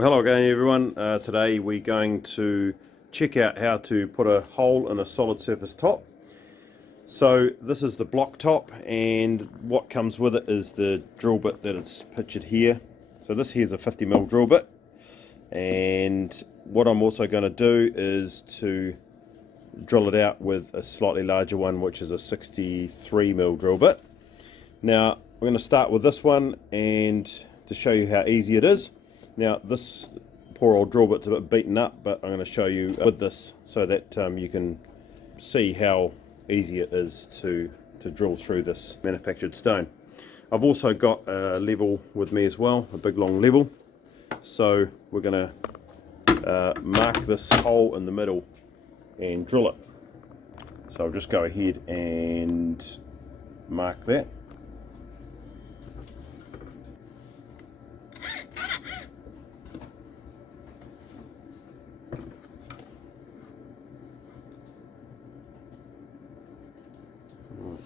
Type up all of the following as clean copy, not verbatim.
Well, hello again everyone. Today we're going to check out how to put a hole in a solid surface top. So this is the block top, and what comes with it is the drill bit that is pictured here. So this here is a 50mm drill bit, and what I'm also going to do is to drill it out with a slightly larger one, which is a 63mm drill bit. Now we're going to start with this one and to show you how easy it is. Now this poor old drill bit's a bit beaten up, but I'm going to show you with this so that you can see how easy it is to drill through this manufactured stone. I've also got a level with me as well, a big long level. So we're going to mark this hole in the middle and drill it. So I'll just go ahead and mark that.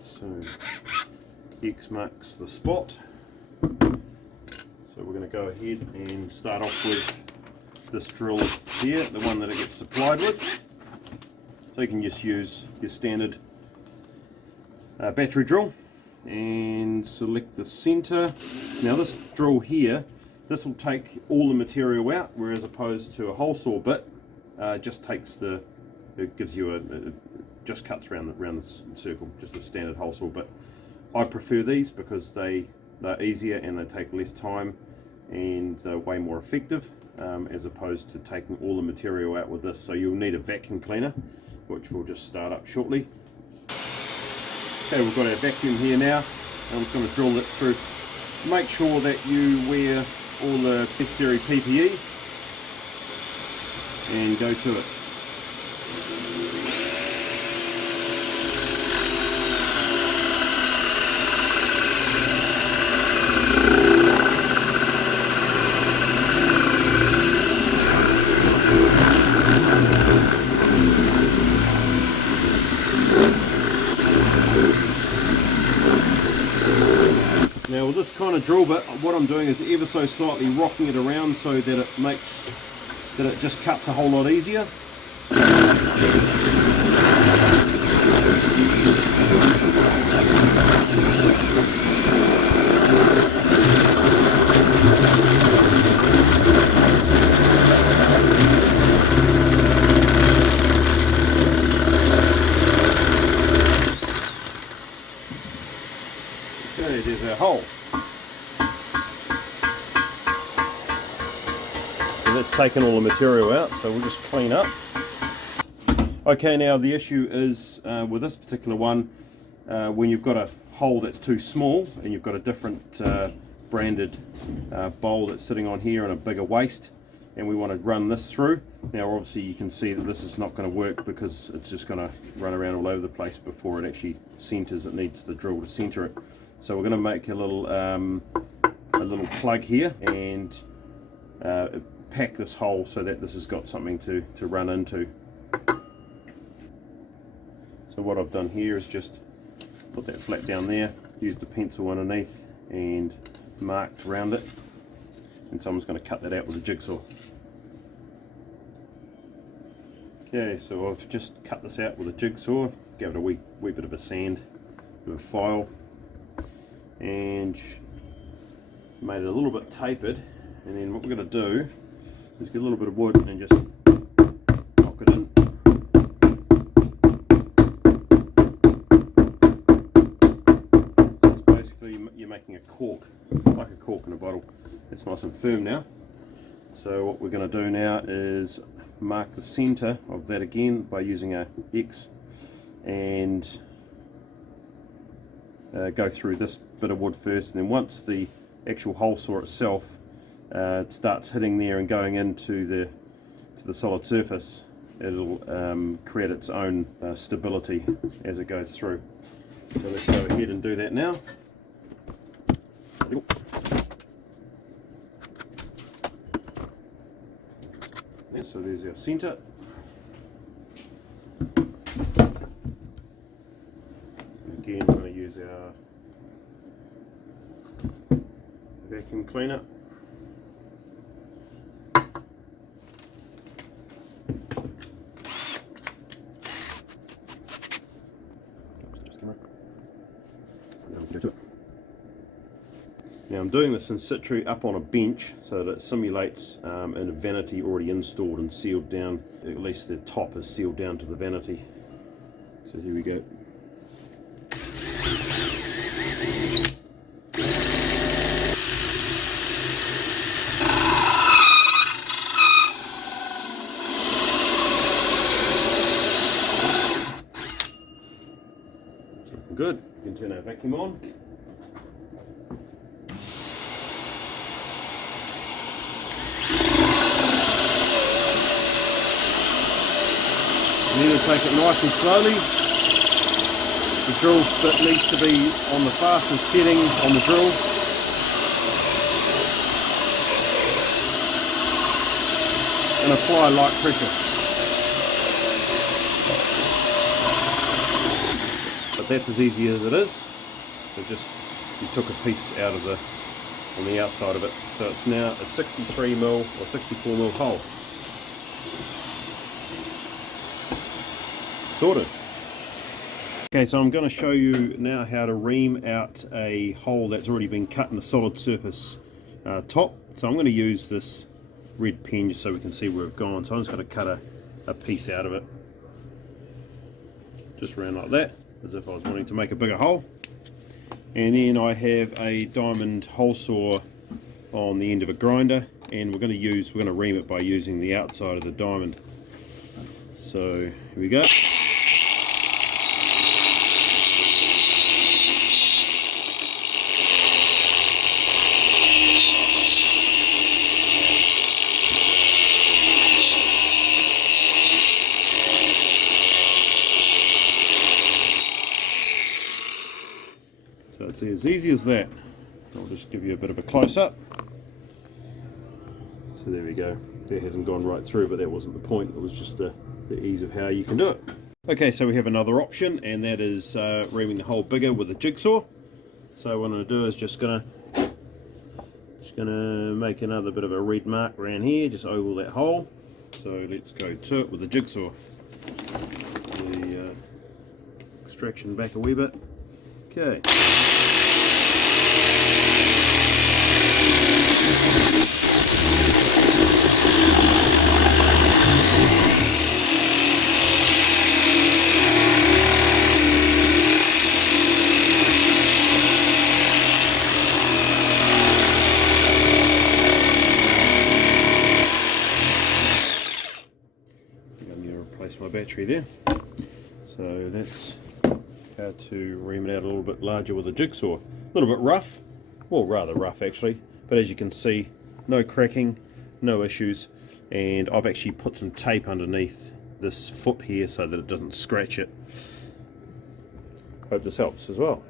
So X marks the spot. So we're going to go ahead and start off with this drill here, the one that it gets supplied with. So you can just use your standard battery drill and select the center. Now this drill here, this will take all the material out, whereas opposed to a hole saw bit, just takes it gives you just cuts around the circle, just a standard hole saw. But I prefer these because they're easier and they take less time and they're way more effective, as opposed to taking all the material out with this. So you'll need a vacuum cleaner, which we'll just start up shortly. Okay, we've got our vacuum here now, and I'm just going to drill it through. Make sure that you wear all the necessary PPE and go to it. Now with this kind of drill bit, what I'm doing is ever so slightly rocking it around so that it just cuts a whole lot easier. Okay, there's our hole. So that's taken all the material out, so we'll just clean up. Okay, now the issue is with this particular one, when you've got a hole that's too small and you've got a different branded bowl that's sitting on here and a bigger waste, and we want to run this through. Now obviously you can see that this is not going to work because it's just going to run around all over the place before it actually centers. It needs the drill to center it. So we're going to make a little plug here and pack this hole so that this has got something to run into. So what I've done here is just put that flat down there, use the pencil underneath and marked around it, and so I'm just going to cut that out with a jigsaw. Okay, so I've just cut this out with a jigsaw, gave it a wee bit of a sand with a file, and made it a little bit tapered. And then what we're going to do is get a little bit of wood and just knock it in. So it's basically you're making a cork, like a cork in a bottle. It's nice and firm now. So what we're going to do now is mark the center of that again by using a X, and go through this bit of wood first, and then once the actual hole saw itself it starts hitting there and going into the solid surface, it'll create its own stability as it goes through. So let's go ahead and do that now. Yeah, so there's our center. Again, we're going to use our vacuum cleaner. Now I'm doing this in situ up on a bench so that it simulates in a vanity already installed and sealed down. At least the top is sealed down to the vanity. So here we go. Good. You can turn our vacuum on. You need to take it nice and slowly. The drill bit needs to be on the fastest setting on the drill. And apply light pressure. But that's as easy as it is. So just you took a piece out of on the outside of it. So it's now a 63mm or 64mm hole. Sorted. Okay, so I'm going to show you now how to ream out a hole that's already been cut in a solid surface top. So I'm going to use this red pen just so we can see where it's gone. So I'm just going to cut a piece out of it. Just around like that, as if I was wanting to make a bigger hole. And then I have a diamond hole saw on the end of a grinder, and we're going to ream it by using the outside of the diamond. So here we go. So it's as easy as that. I'll just give you a bit of a close-up. So there we go. That hasn't gone right through, but that wasn't the point. It was just the ease of how you can do it. Okay, so we have another option, and that is reaming the hole bigger with a jigsaw. So what I'm going to do is just gonna make another bit of a red mark around here, just oval that hole. So let's go to it with the jigsaw. The extraction back a wee bit. Okay. My battery there. So that's how to ream it out a little bit larger with a jigsaw. A little bit rough, well, rather rough actually, but as you can see, no cracking, no issues, and I've actually put some tape underneath this foot here so that it doesn't scratch it. Hope this helps as well.